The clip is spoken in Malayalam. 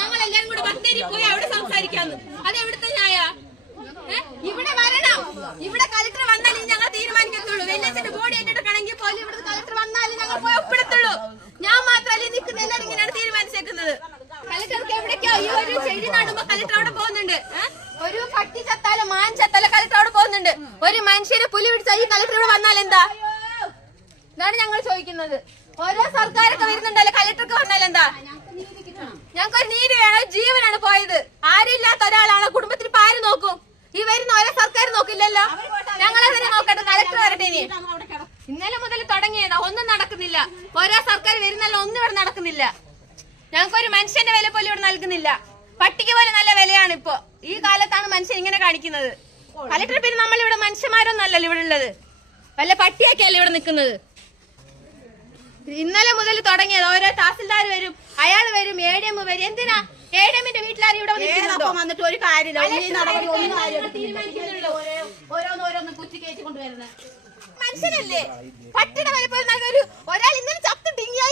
ഞങ്ങൾ എല്ലാരും കൂടെ ബത്തേരി പോയി അവിടെ സംസാരിക്കാന്ന്. അത് എവിടുത്തെ ന്യായ? ഇവിടെ വരണം, ഇവിടെ കളക്ടർ വന്നാലേ ഞങ്ങൾ തീരുമാനിക്കത്തുള്ളൂ. വെല്ലിച്ചിട്ട് ബോഡി ഏറ്റെടുക്കണമെങ്കിൽ പോലും ഇവിടെ കളക്ടർ വന്നാലും ഞങ്ങൾ പോയി ഒപ്പിടത്തുള്ളൂ. ഞാൻ മാത്രമല്ലേ നിൽക്കുന്ന, എല്ലാവരും ഇങ്ങനെയാണ് തീരുമാനിച്ചേക്കുന്നത്. കളക്ടർക്ക് എവിടേക്കോ ഈ ഒരു ചെടി നടുമ്പോ കളക്ടർ അവിടെ പോകുന്നുണ്ട്. ഒരു പട്ടി ചത്താലോ മാൻ ചത്താലോ കളക്ടർ അവിടെ പോകുന്നുണ്ട്. ഒരു മനുഷ്യനെ പുലി പിടിച്ച ഈ കളക്ടർ ഇവിടെ വന്നാൽ എന്താ? ഇതാണ് ഞങ്ങൾ ചോദിക്കുന്നത്. ഓരോ സർക്കാരൊക്കെ വരുന്നുണ്ടല്ലോ, കളക്ടർക്ക് വന്നാൽ എന്താ? ഞങ്ങൾക്കൊരു നീതി വേണം. ജീവനാണ് പോയത്. ആരില്ലാത്ത ഒരാളാണ് കുടുംബത്തിൽ ഇപ്പൊ ആര് നോക്കും? ഈ വരുന്ന ഓരോ സർക്കാർ നോക്കില്ലല്ലോ. ഞങ്ങളെ തന്നെ നോക്കട്ടെ, കളക്ടർ വരട്ടെ. ഇനി ഇന്നലെ മുതൽ തുടങ്ങിയതാ, ഒന്നും നടക്കുന്നില്ല. ഓരോ സർക്കാർ വരുന്നല്ലോ, ഒന്നും ഇവിടെ നടക്കുന്നില്ല. ഞങ്ങൾക്കൊരു മനുഷ്യന്റെ വില പോലും ഇവിടെ നൽകുന്നില്ല. പട്ടിക്ക് പോലെ നല്ല വിലയാണ് ഇപ്പൊ. ഈ കാലത്താണ് മനുഷ്യൻ ഇങ്ങനെ കാണിക്കുന്നത്. കളക്ടർ പിന്നെ നമ്മളിവിടെ മനുഷ്യന്മാരൊന്നും അല്ലല്ലോ ഇവിടെ ഉള്ളത്, വല്ല പട്ടിയൊക്കെയല്ലേ ഇവിടെ നിൽക്കുന്നത്. ഇന്നലെ മുതൽ തുടങ്ങിയത്. ഓരോ തഹസിൽദാർ വരും, അയാൾ വരും, ADM വരും. എന്തിനാ ADMന്റെ വീട്ടിലാരും ഇവിടെ വന്നിട്ട് ഒരു കാര്യമില്ല. ഓരോന്നോരോന്ന് കുറ്റി കയറ്റി കൊണ്ടുവരുന്നത് മനുഷ്യനല്ലേ? പട്ടിയുടെ വില പോലും ഒരാൾ ഇന്നലെ ചത്ത് ഡിങ്ങിയായി